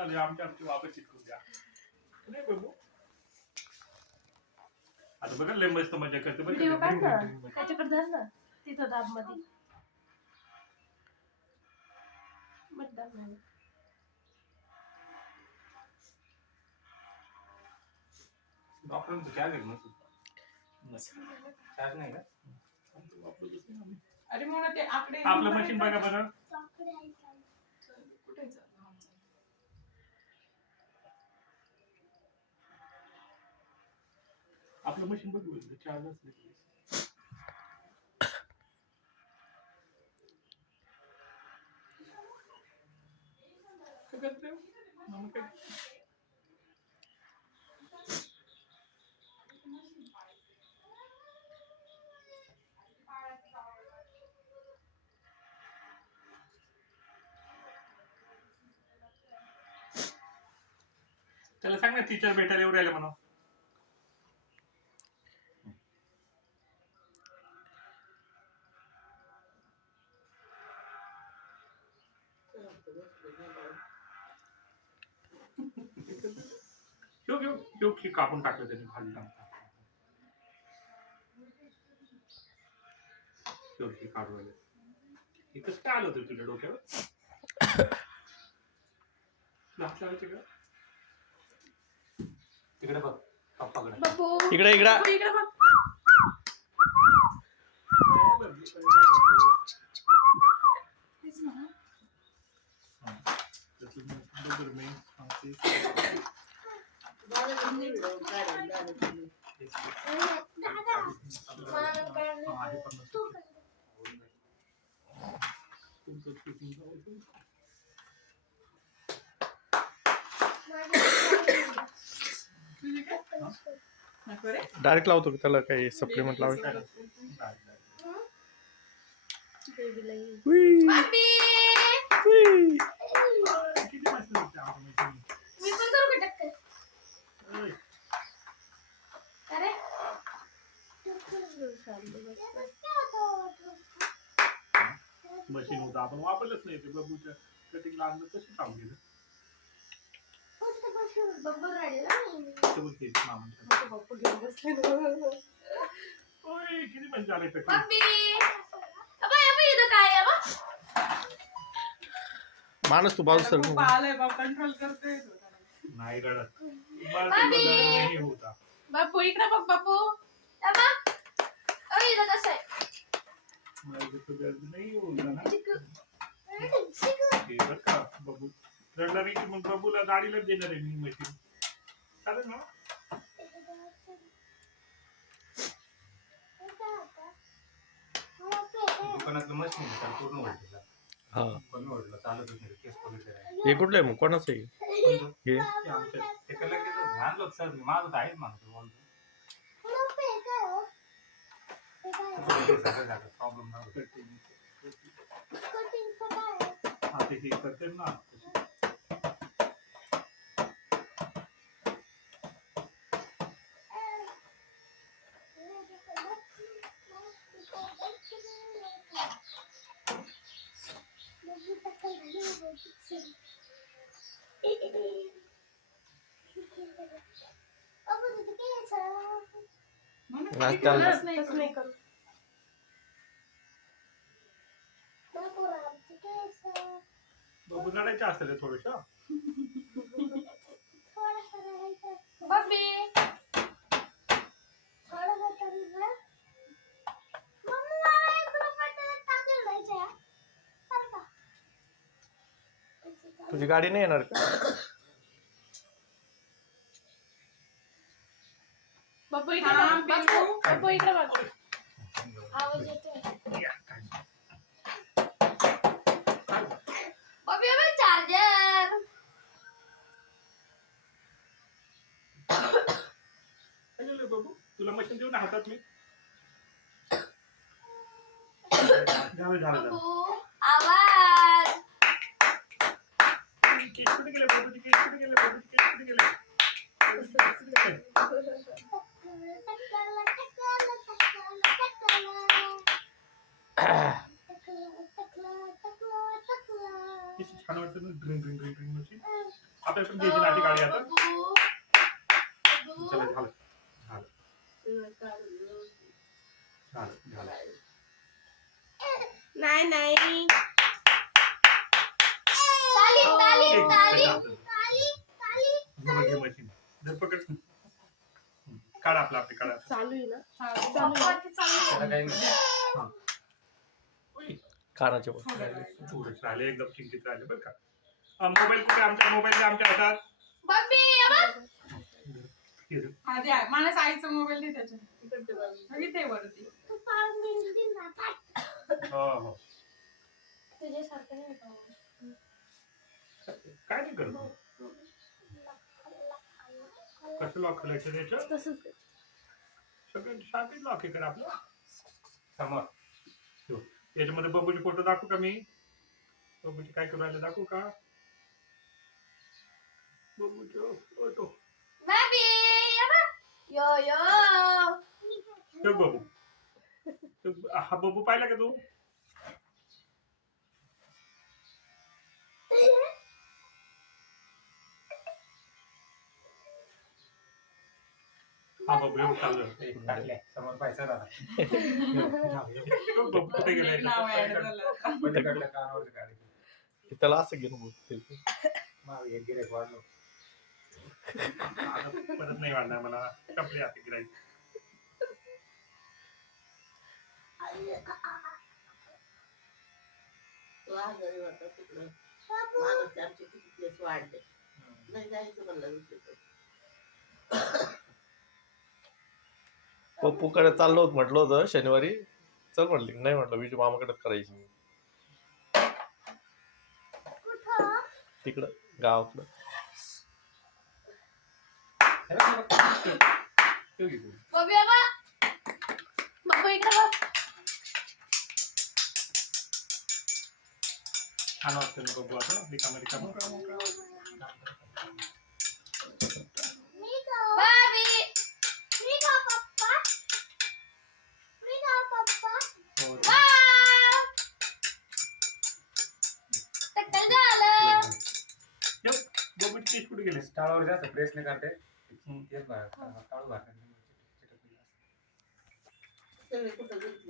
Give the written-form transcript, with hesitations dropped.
चालेल आमची वापस चिटकून द्या नाही बघू आता बघा लय मस्त मजा करते व्हिडिओ काढ ना त्याच्याकडे धर ना तिथं दाब मध्ये मतदान डॉक्टरांचं काय घेईल चार्ज नाही का अरे म्हणून ते आकडे आपलं मशीन बघा बरं कुठे आपलं मशीन बघू चार्ज असले त्याला सांग ना टीचर भेटायला येऊ राहिले म्हणा कापून टाकलं त्यांनी खाली काढू इथंच काय आलं होतं तुझ्या डोक्यावर हात लावायचे का तिकडे बघ पप्पाकडे इकडे इकडे बघ डायरेक्ट लावतो त्याला काही सप्लिमेंट लावायचं मशीन होतं आपण वापरलंच नाही ते बघूच्या कटिंगला आणलं तशी काम केलं किती मजा आली माणूस तू बाजू सर कंट्रोल करते नाही रडत नाही होता बापू इकडे बघ बापू नाही होता ना बरं का बघू रडणारी मग बबूला गाडीलाच देणार आहे मी मशीन चालेल ना दुकानातलं मशीन पूर्ण ओढलं हा कमी ओढलं चालतच नाही केस पकडले हे कुठलं आहे मग कोणाचं आहे हे आमच्या एकाला गेलं आणलं सर मी माझं तर आहेच म्हणतो प्रॉब्लेम हा ते हे करते ना बबू लढायचं असतं रे थोडस तुझी गाडी नाही येणार का बापू इकडे बघ आवाज येतोय चार्जर बबू तुला मशीन देऊ ना हातात मी आवाज कुठे गेले बबू कुठे गेले किती छान वाटतं ना ड्रिंक ड्रिंक ड्रिंक ड्रिंक अशी आपल्याला पण घ्यायची ना ती गाडी आता चला झालं झालं नाही नाही घे मशीन जर पकड काढा आपले काढा चालू आहे ना कानाचे थोडंच राहिले एकदम चिंतित राहिले बरं का मोबाईल कुठे आमच्या हातात आधी आहे. मला आईचा मोबाईल दे त्याच्यात ते वरती हो तुझ्यासारखं नाही का? काय नाही करत कसं लॉक करायचं त्याचं तसंच आहे. सगळं शांतीत लॉक आहे कर आपलं समोर याच्यामध्ये बबूची फोटो दाखवू का मी बबूची काय करू राहिले दाखवू का बबूचं फोटो यो यो ठेव बबू हा बबू पाहिला का तू हा बबू एवढं चालू समोर पैसा झाला बबू कुठे गेलाय नाव ऍड झालं पलीकडल्या कानावरचं काढायचं त्याला असं घेऊन बोलते माव एक गिऱ्हाईक वाढलो आता परत नाही वाढणार मला कपडे आता गिरायचे तो आजारी होता तिकडं माणूस आमचे किती केस वाढले नाही जायचं म्हणलं दुसरीकडे पप्पूकडे चाललो होत म्हटलं होतं शनिवारी चल म्हटली नाही म्हटलं विजू मामाकडेच करायची तिकडं गावाकडं छान वाटतं ना बबू आता रिकामा रिकामा बबूची केस कुठे गेले टाळावर जास्त प्रेस नाही करते तेच काढू भाकर सगळे कुठं घेतले